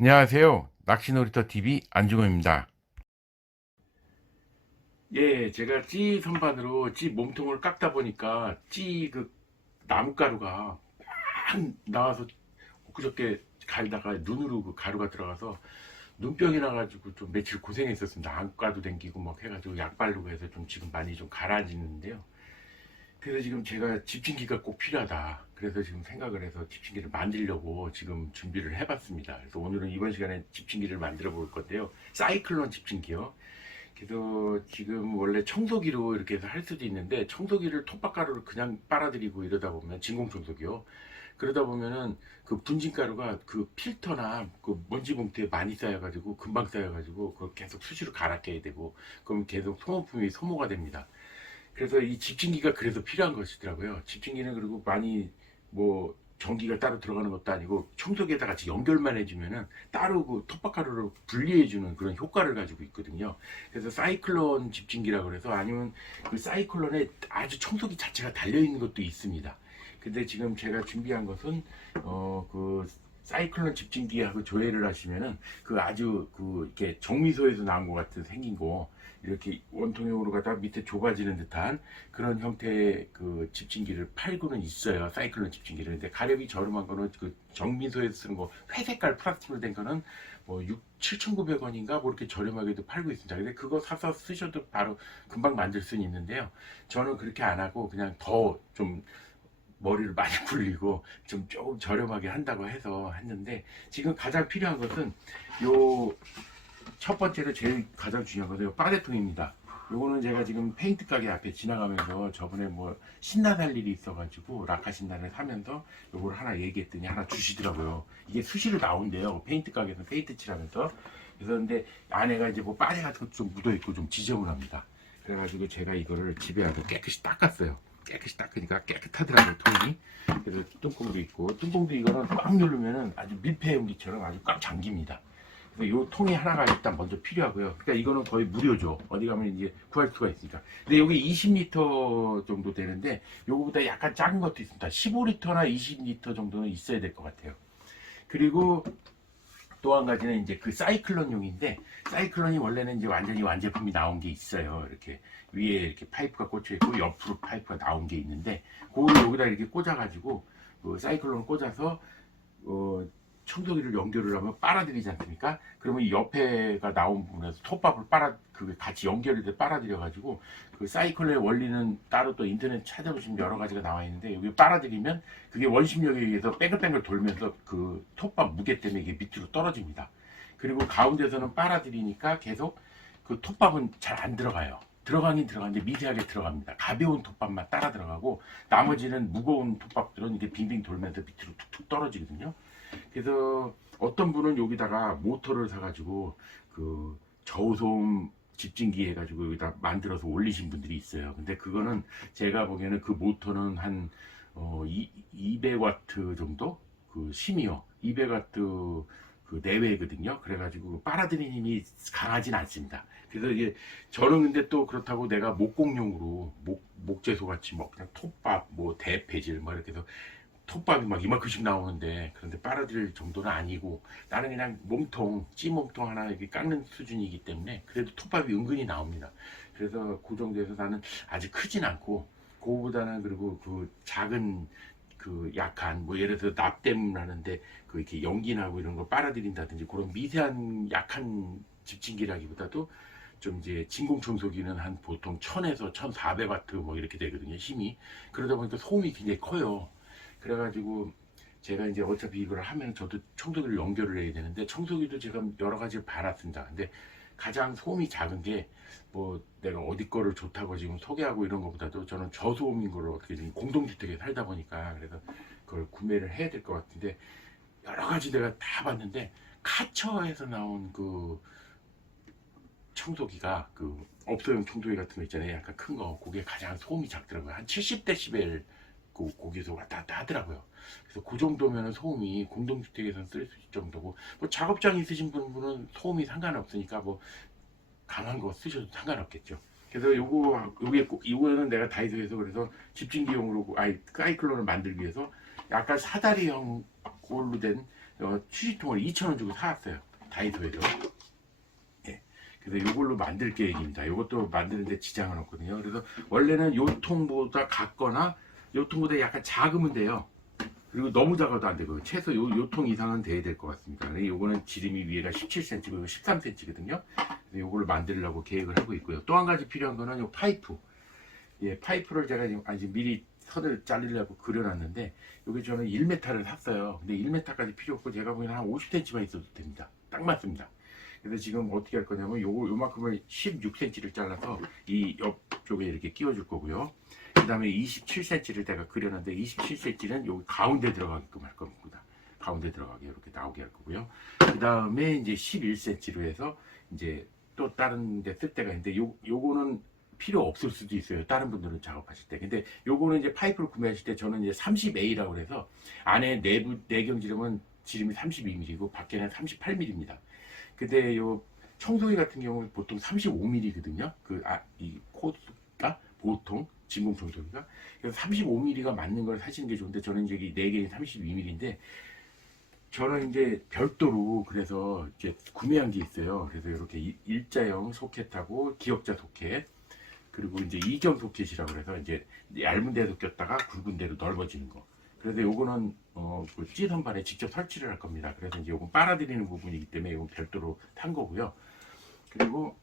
안녕하세요. 낚시놀이터TV 안중호입니다. 예, 제가 찌 선반으로 찌 몸통을 깎다 보니까 찌 그 나뭇가루가 막 나와서 엊그저께 갈다가 눈으로 그 가루가 들어가서 눈병이 나가지고 좀 며칠 고생했었습니다. 안과도 댕기고 막 해가지고 약 바르고 해서 좀 지금 많이 좀 가라앉는데요. 그래서 지금 제가 집진기가 꼭 필요하다. 그래서 지금 생각을 해서 집진기를 만들려고 지금 준비를 해봤습니다. 그래서 오늘은 이번 시간에 집진기를 만들어 볼 건데요. 사이클론 집진기요. 그래서 지금 원래 청소기로 이렇게 해서 할 수도 있는데 청소기를 톱밥가루를 그냥 빨아들이고 이러다 보면 진공 청소기요. 그러다 보면은 그 분진가루가 그 필터나 그 먼지 봉투에 많이 쌓여가지고 금방 쌓여가지고 그걸 계속 수시로 갈아 껴야 되고 그럼 계속 소모품이 소모가 됩니다. 그래서 이 집진기가 그래서 필요한 것이더라고요. 집진기는 그리고 많이 뭐 전기가 따로 들어가는 것도 아니고 청소기에다 같이 연결만 해주면은 따로 그 톱밥가루로 분리해주는 그런 효과를 가지고 있거든요. 그래서 사이클론 집진기라고 그래서 아니면 그 사이클론에 아주 청소기 자체가 달려있는 것도 있습니다. 근데 지금 제가 준비한 것은 그 사이클론 집진기하고 조회를 하시면은 그 아주 그 이렇게 정미소에서 나온 것 같은 생긴 거 이렇게 원통형으로 가다 밑에 좁아지는 듯한 그런 형태의 그 집진기를 팔고는 있어요. 사이클론 집진기를. 근데 가격이 저렴한 거는 그 정미소에서 쓰는 거 회색깔 플라스틱으로 된 거는 뭐 7,900원인가 뭐 이렇게 저렴하게도 팔고 있습니다. 근데 그거 사서 쓰셔도 바로 금방 만들 수는 있는데요. 저는 그렇게 안 하고 그냥 더 좀 머리를 많이 굴리고 좀 조금 저렴하게 한다고 해서 했는데 지금 가장 필요한 것은 요 첫 번째로 제일 가장 중요한 것은 빠대통입니다. 요거는 제가 지금 페인트 가게 앞에 지나가면서 저번에 뭐 신나 살 일이 있어가지고 라카 신나를 사면서 요걸 하나 얘기했더니 하나 주시더라고요. 이게 수시로 나온대요. 페인트 가게에서 페인트 칠하면서. 그래서 근데 안에가 이제 뭐 빠대 같은 것도 좀 묻어있고 좀 지저분합니다. 그래가지고 제가 이거를 집에 와서 깨끗이 닦았어요. 깨끗이 닦으니까 깨끗하더라고요, 통이. 그래서 뚜껑도 있고, 뚜껑도 이거는 꽉 누르면은 아주 밀폐 용기처럼 아주 꽉 잠깁니다. 이 통이 하나가 일단 먼저 필요하고요. 그러니까 이거는 거의 무료죠. 어디 가면 이제 구할 수가 있으니까. 근데 여기 20리터 정도 되는데 요거보다 약간 작은 것도 있습니다. 15리터나 20리터 정도는 있어야 될 것 같아요. 그리고 또 한 가지는 이제 그 사이클론용인데 사이클론이 원래는 이제 완전히 완제품이 나온 게 있어요. 이렇게 위에 이렇게 파이프가 꽂혀 있고 옆으로 파이프가 나온 게 있는데 그걸 여기다 이렇게 꽂아가지고 그 사이클론 꽂아서 어, 청소기를 연결을 하면 빨아들이지 않습니까? 그러면 이 옆에가 나온 부분에서 톱밥을 그 같이 연결이 돼 빨아들여가지고 그 사이클의 원리는 따로 또 인터넷 찾아보시면 여러 가지가 나와 있는데 여기 빨아들이면 그게 원심력에 의해서 뺑글뺑글 돌면서 그 톱밥 무게 때문에 이게 밑으로 떨어집니다. 그리고 가운데서는 빨아들이니까 계속 그 톱밥은 잘 안 들어가요. 들어가긴 들어가는데 미세하게 들어갑니다. 가벼운 톱밥만 따라 들어가고 나머지는 무거운 톱밥들은 이게 빙빙 돌면서 밑으로 툭툭 떨어지거든요. 그래서 어떤 분은 여기다가 모터를 사가지고 그 저소음 집진기 해가지고 여기다 만들어서 올리신 분들이 있어요. 근데 그거는 제가 보기에는 그 모터는 한 200와트 정도 그 심이요. 200와트 그 내외거든요. 그래가지고 빨아들이는 힘이 강하진 않습니다. 그래서 이게 저는 근데 또 그렇다고 내가 목공용으로 목재소 같이 뭐 그냥 톱밥 뭐 대패질 뭐 이렇게 해서 톱밥이 막 이만큼씩 나오는데 그런데 빨아들일 정도는 아니고 나는 그냥 몸통 찌몸통 하나 이렇게 깎는 수준이기 때문에 그래도 톱밥이 은근히 나옵니다. 그래서 그 정도에서 나는 아직 크진 않고 그거보다는 그리고 그 작은 그 약한 뭐 예를 들어 납땜 하는데 그 이렇게 연기 나고 이런 걸 빨아들인다든지 그런 미세한 약한 집진기라기보다도 좀 이제 진공 청소기는 한 보통 1000에서 1400와트 뭐 이렇게 되거든요, 힘이. 그러다 보니까 소음이 굉장히 커요. 그래가지고 제가 이제 어차피 이걸 하면 저도 청소기를 연결을 해야 되는데 청소기도 제가 여러 가지를 받았습니다. 근데 가장 소음이 작은 게 뭐 내가 어디 거를 좋다고 지금 소개하고 이런 것보다도 저는 저소음인 거를 어떻게 든 공동주택에 살다 보니까 그래서 그걸 구매를 해야 될 것 같은데 여러 가지 내가 다 봤는데 카처에서 나온 그 청소기가 그 업소용 청소기 같은 거 있잖아요. 약간 큰 거. 그게 가장 소음이 작더라고요. 한 70데시벨 그 고기에서 왔다 갔다 하더라고요. 그래서 그 정도면 소음이 공동주택에서 쓸 수 있을 정도고 뭐 작업장 있으신 분은 소음이 상관없으니까 뭐 강한 거 쓰셔도 상관없겠죠. 그래서 요게 꼭 이거는 내가 다이소에서 그래서 집진기용으로 아이 사이클론을 만들기 위해서 약간 사다리형 꼴로 된 휴지통을 2,000원 주고 사왔어요. 다이소에서. 예. 그래서 이걸로 만들 계획입니다. 이것도 만드는데 지장은 없거든요. 그래서 원래는 요 통보다 같거나 요 통보다 약간 작으면 돼요. 그리고 너무 작아도 안 되고 최소 요 통 이상은 돼야 될 것 같습니다. 요거는 지름이 위에가 17cm고 13cm거든요. 그래서 요거를 만들려고 계획을 하고 있고요. 또 한 가지 필요한 거는 요 파이프. 예, 파이프를 제가 지금 아직 미리 선을 자르려고 그려놨는데 여기 저는 1m를 샀어요. 근데 1m까지 필요 없고 제가 보기에는 한 50cm만 있어도 됩니다. 딱 맞습니다. 그래서 지금 어떻게 할 거냐면 요만큼을 16cm를 잘라서 이 옆쪽에 이렇게 끼워줄 거고요. 그 다음에 27cm를 내가 그려놨는데 27cm는 여기 가운데 들어가게끔 할 겁니다. 가운데 들어가게 이렇게 나오게 할 거고요. 그 다음에 이제 11cm로 해서 이제 또 다른 데 쓸 때가 있는데 요거는 필요 없을 수도 있어요. 다른 분들은 작업하실 때. 근데 요거는 이제 파이프를 구매하실 때 저는 이제 30A라고 해서 안에 내부 내경 지름은 지름이 32mm고 밖에는 38mm입니다. 근데 요 청소기 같은 경우는 보통 35mm거든요. 이 코스가 보통 진공 청소기가. 그래서 35mm가 맞는 걸 사시는 게 좋은데 저는 이제 이 4개는 32mm인데 저는 이제 별도로 그래서 이제 구매한 게 있어요. 그래서 이렇게 일자형 소켓하고 기역자 소켓 그리고 이제 이경 소켓이라고 해서 이제 얇은 데도 꼈다가 굵은 데로 넓어지는 거. 그래서 요거는 그 G선반에 직접 설치를 할 겁니다. 그래서 이제 요건 빨아들이는 부분이기 때문에 요건 별도로 탄 거고요. 그리고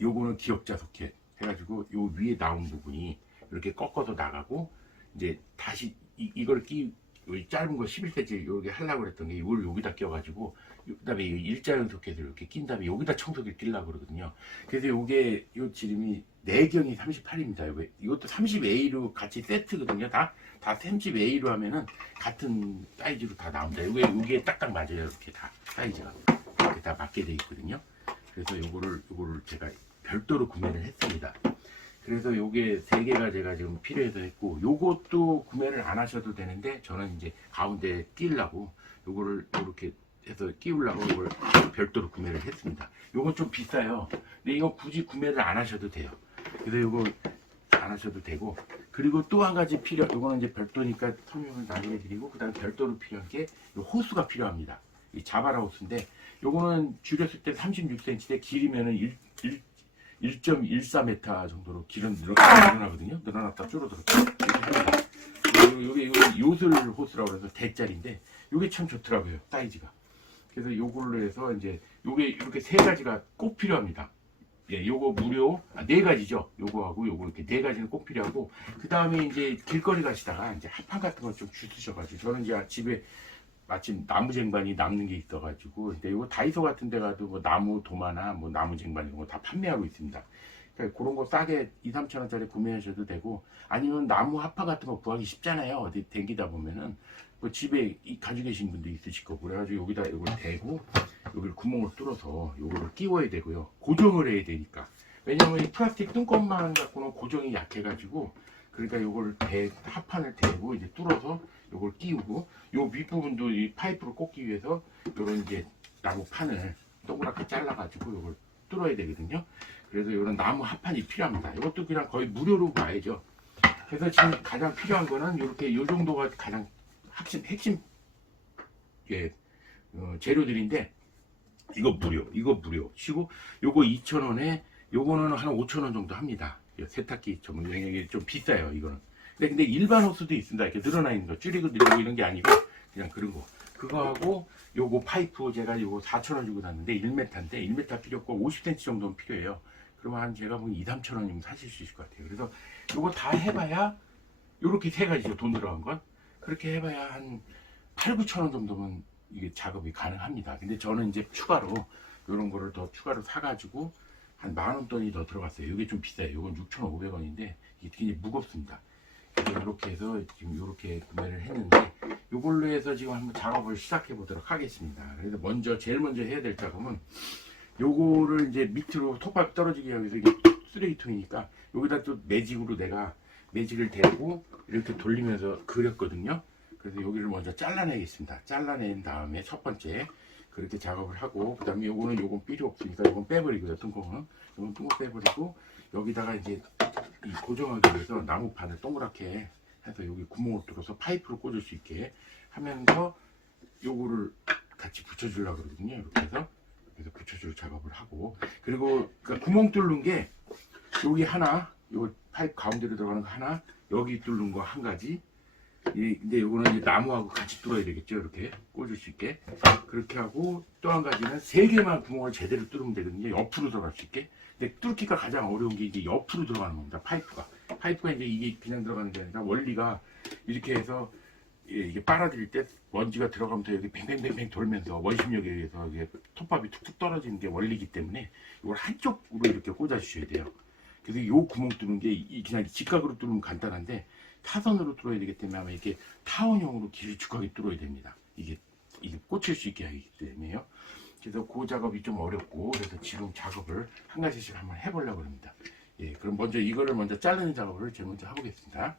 요거는 기역자 소켓 해가지고 요 위에 나온 부분이 이렇게 꺾어서 나가고 이제 다시 이걸 짧은 거 11cm 이렇게 하려고 그랬던 게 이걸 여기다 껴가지고 그다음에 일자형 소켓을 이렇게 낀 다음에 여기다 청소기를 끼려고 그러거든요. 그래서 요게 요 지름이 내경이 38입니다. 이것도 30A로 같이 세트거든요. 다 30A로 하면은 같은 사이즈로 다 나옵니다. 요게 딱딱 맞아요. 이렇게 다 사이즈가 이렇게 다 맞게 돼 있거든요. 그래서 요거를 제가 별도로 구매를 했습니다. 그래서 요게 3개가 제가 지금 필요해서 했고 요것도 구매를 안 하셔도 되는데 저는 이제 가운데 끼려고 요거를 이렇게 해서 끼우려고 이걸 별도로 구매를 했습니다. 요건 좀 비싸요. 근데 이거 굳이 구매를 안 하셔도 돼요. 그래서 요거 안 하셔도 되고 그리고 또 한 가지 요거는 이제 별도니까 설명을 나중에 드리고 그 다음에 별도로 필요한 게 요 호스가 필요합니다. 이 자바라 호스인데 요거는 줄였을 때 36cm인데 길이면은 1.14m 정도로 길은 늘어나거든요. 늘어났다 줄어들었다 이렇게 합니다. 요게 요술 호스라고 해서 대짜리인데 요게 참 좋더라고요. 사이즈가. 그래서 요걸로 해서 이제 요게 이렇게 3가지가 꼭 필요합니다. 예, 요거 무료 4가지죠. 요거하고 요거 이렇게 4가지는 꼭 필요하고 그 다음에 이제 길거리 가시다가 이제 합판 같은 거 좀 주시셔가지고 저는 이제 집에 마침 나무 쟁반이 남는 게 있어가지고 근데 이거 다이소 같은 데 가도 뭐 나무 도마나 뭐 나무 쟁반 이런 거 다 판매하고 있습니다. 그러니까 그런 거 싸게 2-3천원짜리 구매하셔도 되고 아니면 나무 합판 같은 거 구하기 쉽잖아요. 어디 댕기다 보면은 그 집에 가지고 계신 분도 있으실 거고 그래가지고 여기다 이걸 대고 여기를 구멍을 뚫어서 요거를 끼워야 되고요. 고정을 해야 되니까. 왜냐면 이 플라스틱 뚜껑만 갖고는 고정이 약해가지고 그러니까 요걸 합판을 대고 이제 뚫어서 요걸 끼우고 요 윗부분도 이 파이프를 꽂기 위해서 요런 이제 나무 판을 동그랗게 잘라가지고 요걸 뚫어야 되거든요. 그래서 요런 나무 합판이 필요합니다. 이것도 그냥 거의 무료로 봐야죠. 그래서 지금 가장 필요한 거는 요렇게 요 정도가 가장 핵심 예, 재료들인데 이거 무료 치고 요거 2,000원에 요거는 한 5,000원 정도 합니다. 세탁기 전문 영역이 좀 비싸요 이거는. 근데 일반 호스도 있습니다. 이렇게 늘어나 있는 거 줄이고 늘리고 이런 게 아니고 그냥 그런 거. 그거하고 요거 파이프 제가 요거 4,000원 주고 샀는데 1m인데 1m 필요 없고 50cm 정도는 필요해요. 그러면 한 제가 보면 2-3,000원이면 사실 수 있을 것 같아요. 그래서 요거 다 해봐야 요렇게 3가지죠. 돈 들어간 건. 그렇게 해봐야 한 8-9,000원 정도면 이게 작업이 가능합니다. 근데 저는 이제 추가로 이런 거를 더 추가로 사가지고 한 10,000원 돈이 더 들어갔어요. 이게 좀 비싸요. 이건 6,500원인데 이게 굉장히 무겁습니다. 그래서 이렇게 해서 지금 이렇게 구매를 했는데 이걸로 해서 지금 한번 작업을 시작해 보도록 하겠습니다. 그래서 제일 먼저 해야 될 작업은 요거를 이제 밑으로 톱밥 떨어지게 하기 위해서 이게 쓰레기통이니까 여기다 또 매직으로 내가 매직을 대고 이렇게 돌리면서 그렸거든요. 그래서 여기를 먼저 잘라내겠습니다. 잘라낸 다음에 첫 번째 그렇게 작업을 하고 그 다음에 요건 필요 없으니까 요건 빼버리고요. 뚜껑은 요건 뚜껑 빼버리고 여기다가 이제 이 고정하기 위해서 나무판을 동그랗게 해서 여기 구멍을 뚫어서 파이프를 꽂을 수 있게 하면서 요거를 같이 붙여주려고 그러거든요. 이렇게 해서 그래서 붙여줄 작업을 하고, 그리고 그 구멍 뚫는 게 여기 하나, 요 파이프 가운데로 들어가는 거 하나, 여기 뚫는 거 한 가지. 근데 요거는 이제 나무하고 같이 뚫어야 되겠죠. 이렇게 꽂을 수 있게. 그렇게 하고, 또 한 가지는 세 개만 구멍을 제대로 뚫으면 되거든요. 옆으로 들어갈 수 있게. 근데 뚫기가 가장 어려운 게 이제 옆으로 들어가는 겁니다. 파이프가 이제 이게 그냥 들어가는 게 아니라 원리가 이렇게 해서, 이게 빨아들일 때 먼지가 들어가면서 여기 뱅뱅뱅뱅 돌면서 원심력에 의해서 이게 톱밥이 툭툭 떨어지는 게 원리이기 때문에 이걸 한쪽으로 이렇게 꽂아 주셔야 돼요. 그래서 요 구멍 뚫는 게 그냥 직각으로 뚫으면 간단한데, 타선으로 뚫어야 되기 때문에 아마 이렇게 타원형으로 길쭉하게 뚫어야 됩니다. 이게 꽂힐 수 있게 하기 때문에요. 그래서 그 작업이 좀 어렵고, 그래서 지금 작업을 한 가지씩 한번 해보려고 합니다. 그럼 먼저 이거를 먼저 자르는 작업을 제가 먼저 해보겠습니다.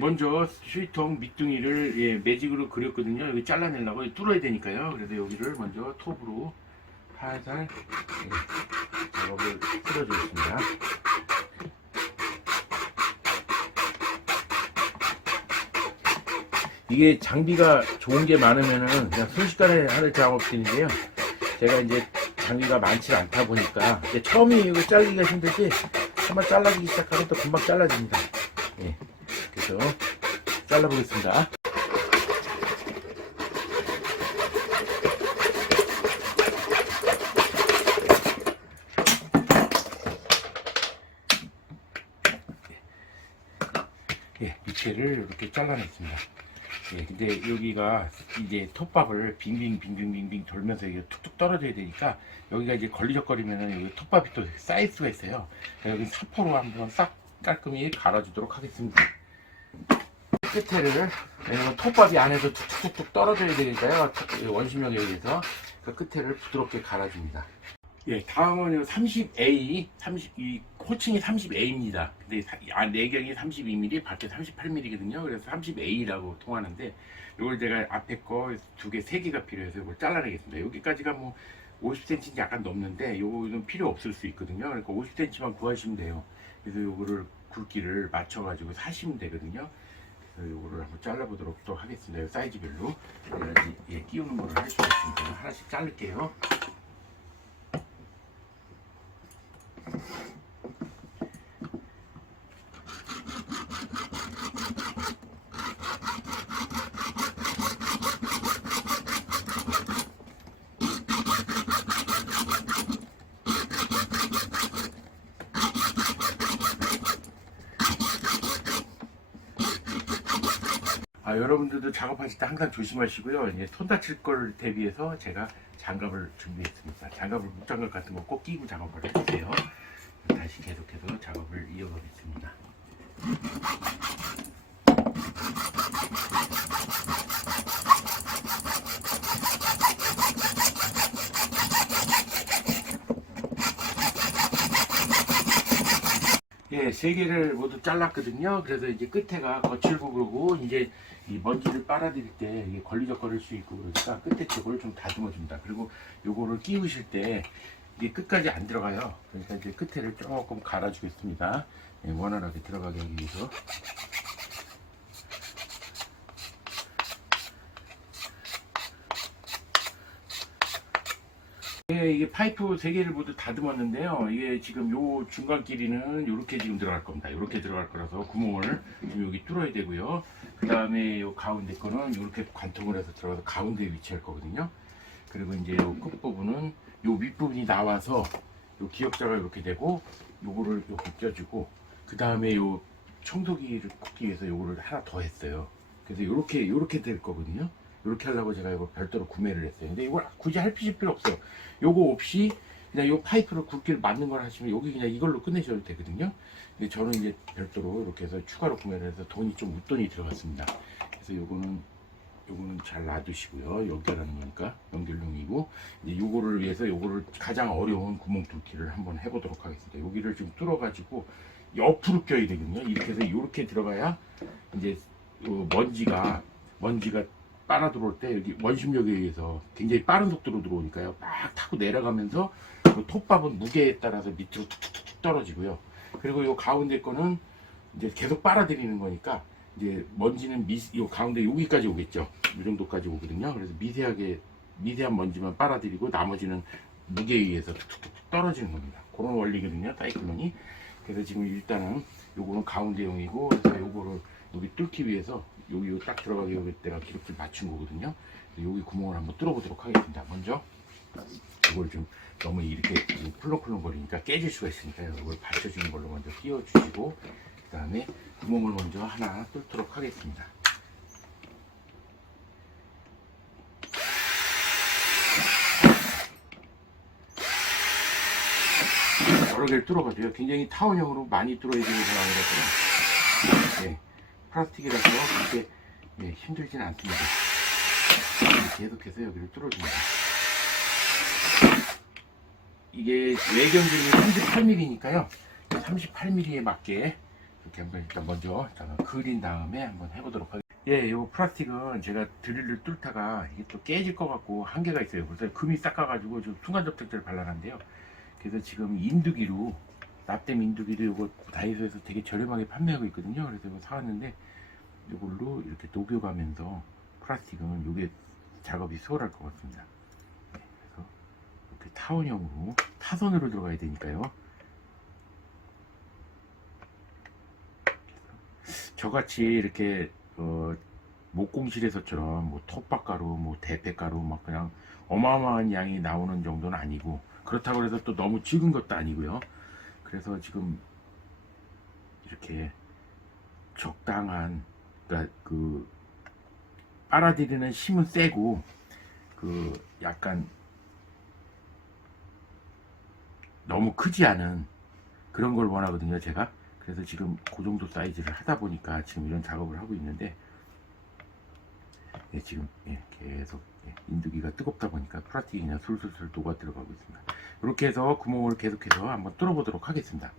먼저 수위통 밑둥이를 매직으로 그렸거든요. 여기 잘라내려고 뚫어야 되니까요. 그래서 여기를 먼저 톱으로 살살 작업을 풀어주겠습니다. 이게 장비가 좋은 게 많으면은 그냥 순식간에 하는 작업들인데요. 제가 이제 장비가 많지 않다 보니까 이제 처음에 이거 잘리기가 힘들지, 한번 잘라지기 시작하면 또 금방 잘라집니다. 그래서 잘라보겠습니다. 밑에를 이렇게 잘라냈습니다. 근데 여기가 이제 톱밥을 빙빙빙빙빙빙 돌면서 이게 툭툭 떨어져야 되니까, 여기가 이제 걸리적거리면은 여기 톱밥이 또 쌓일 수가 있어요. 여기 사포로 한번 싹 깔끔히 갈아주도록 하겠습니다. 끝에를, 왜냐면 톱밥이 안에서 툭툭툭 떨어져야 되니까요. 원심력에 의해서 그 끝에를 부드럽게 갈아줍니다. 다음은 30A, 이 호칭이 30A입니다. 근데 내경이 32mm, 밖에 38mm거든요. 그래서 30A라고 통하는데, 이걸 제가 앞에 거 두 개, 세 개가 필요해서 이걸 잘라내겠습니다. 여기까지가 뭐 50cm 약간 넘는데, 요거는 필요 없을 수 있거든요. 그러니까 50cm만 구하시면 돼요. 그래서 요거를 굵기를 맞춰가지고 사시면 되거든요. 그래서 요거를 한번 잘라보도록 또 하겠습니다. 요 사이즈별로. 그래야지 끼우는 거를 할 수가 있습니다. 하나씩 자를게요. 여러분들도 작업하실 때 항상 조심하시고요. 손 다칠 걸 대비해서 제가 장갑을 준비했습니다. 목장갑 같은 거 꼭 끼고 작업을 해주세요. 다시 계속해서 작업을 이어가겠습니다. 세 개를 모두 잘랐거든요. 그래서 이제 끝에가 거칠고, 그러고 이제 이 먼지를 빨아들일 때 이게 걸리적거릴 수 있고, 그러니까 끝에 쪽을 좀 다듬어 줍니다. 그리고 요거를 끼우실 때 이게 끝까지 안 들어가요. 그러니까 이제 끝에를 조금 갈아주겠습니다. 원활하게 들어가게 하기 위해서. 이게 파이프 세 개를 모두 다듬었는데요. 이게 지금 요 중간 길이는 요렇게 지금 들어갈 겁니다. 요렇게 들어갈 거라서 구멍을 지금 여기 뚫어야 되고요. 그 다음에 요 가운데 거는 요렇게 관통을 해서 들어가서 가운데에 위치할 거거든요. 그리고 이제 요 끝부분은 요 윗부분이 나와서 요 기역자가 이렇게 되고, 요거를 이렇게 껴주고, 그 다음에 요 청소기를 꽂기 위해서 요거를 하나 더 했어요. 그래서 요렇게 될 거거든요. 이렇게 하려고 제가 이거 별도로 구매를 했어요. 근데 이걸 굳이 할 필요 없어요. 요거 없이 그냥 요 파이프를 굵기를 맞는 걸 하시면 여기 그냥 이걸로 끝내셔도 되거든요. 근데 저는 이제 별도로 이렇게 해서 추가로 구매를 해서 돈이 좀 웃돈이 들어갔습니다. 그래서 요거는 잘 놔두시고요. 연결하는 거니까 연결용이고, 이제 요거를 위해서 요거를 가장 어려운 구멍 뚫기를 한번 해보도록 하겠습니다. 여기를 지금 뚫어가지고 옆으로 껴야 되거든요. 이렇게 해서 이렇게 들어가야 이제 먼지가 빨아 들어올 때 여기 원심력에 의해서 굉장히 빠른 속도로 들어오니까요. 막 타고 내려가면서 그 톱밥은 무게에 따라서 밑으로 툭툭툭 떨어지고요. 그리고 요 가운데 거는 이제 계속 빨아들이는 거니까 이제 먼지는 요 가운데 여기까지 오겠죠. 이 정도까지 오거든요. 그래서 미세한 먼지만 빨아들이고 나머지는 무게에 의해서 툭툭툭 떨어지는 겁니다. 그런 원리거든요. 사이클론이. 그래서 지금 일단은 요거는 가운데용이고, 그래서 요거를 여기 뚫기 위해서 여기 딱 들어가게 여기 내가 기록지 맞춘 거거든요. 여기 구멍을 한번 뚫어보도록 하겠습니다. 먼저 이걸 좀 너무 이렇게 쿨렁쿨렁 거리니까 깨질 수가 있으니까 이걸 받쳐주는 걸로 먼저 끼워주시고, 그 다음에 구멍을 먼저 하나 뚫도록 하겠습니다. 여러 개를 뚫어가지고요. 굉장히 타원형으로 많이 뚫어야 되는 상황이라서 플라스틱이라서 그렇게 힘들진 않습니다. 계속해서 여기를 뚫어줍니다. 이게 외경준이 38mm니까요. 38mm에 맞게 이렇게 한번 일단 먼저 그린 다음에 한번 해보도록 하겠습니다. 이 플라스틱은 제가 드릴을 뚫다가 이게 또 깨질 것 같고 한계가 있어요. 그래서 금이 닦아가지고 좀 순간 접착제를 발라놨는데요. 그래서 지금 인두기로, 납땜 인두기로 이거 다이소에서 되게 저렴하게 판매하고 있거든요. 그래서 이거 사왔는데 이걸로 이렇게 녹여가면서 플라스틱은 이게 작업이 수월할 것 같습니다. 그래서 이렇게 타원형으로 타선으로 들어가야 되니까요. 저같이 이렇게 목공실에서처럼 뭐 텃밭가루, 뭐 대패가루 막 그냥 어마어마한 양이 나오는 정도는 아니고, 그렇다고 해서 또 너무 적은 것도 아니고요. 그래서 지금 이렇게 적당한, 그러니까 그 빨아들이는 힘은 세고 그 약간 너무 크지 않은 그런 걸 원하거든요, 제가. 그래서 지금 그 정도 사이즈를 하다 보니까 지금 이런 작업을 하고 있는데, 지금 계속 인두기가 뜨겁다 보니까 플라스틱이 그냥 술술술 녹아 들어가고 있습니다. 이렇게 해서 구멍을 계속해서 한번 뚫어보도록 하겠습니다.